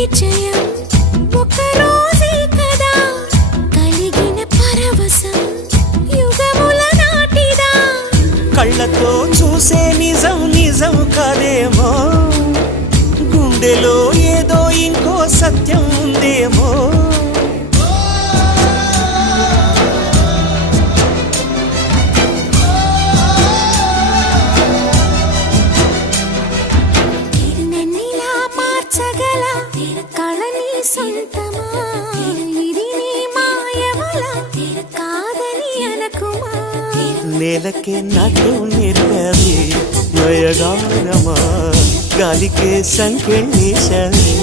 పరిచయం ఒక రోజే కదా కలిగిన పరవశం యుగముల నాటిదా కళ్ళతో చూసే నిజం నిజం కాదేమో గుండెలో ఏదో ఇంకో సత్యం ఉందేమో నన్నిలా మార్చగల కళని సొంతమా ఇది నీ మాయవల కాదని అనకుమా నేలకే నాటు నేర్పది నయగారమా గాలికే సంకెళ్ళేశవే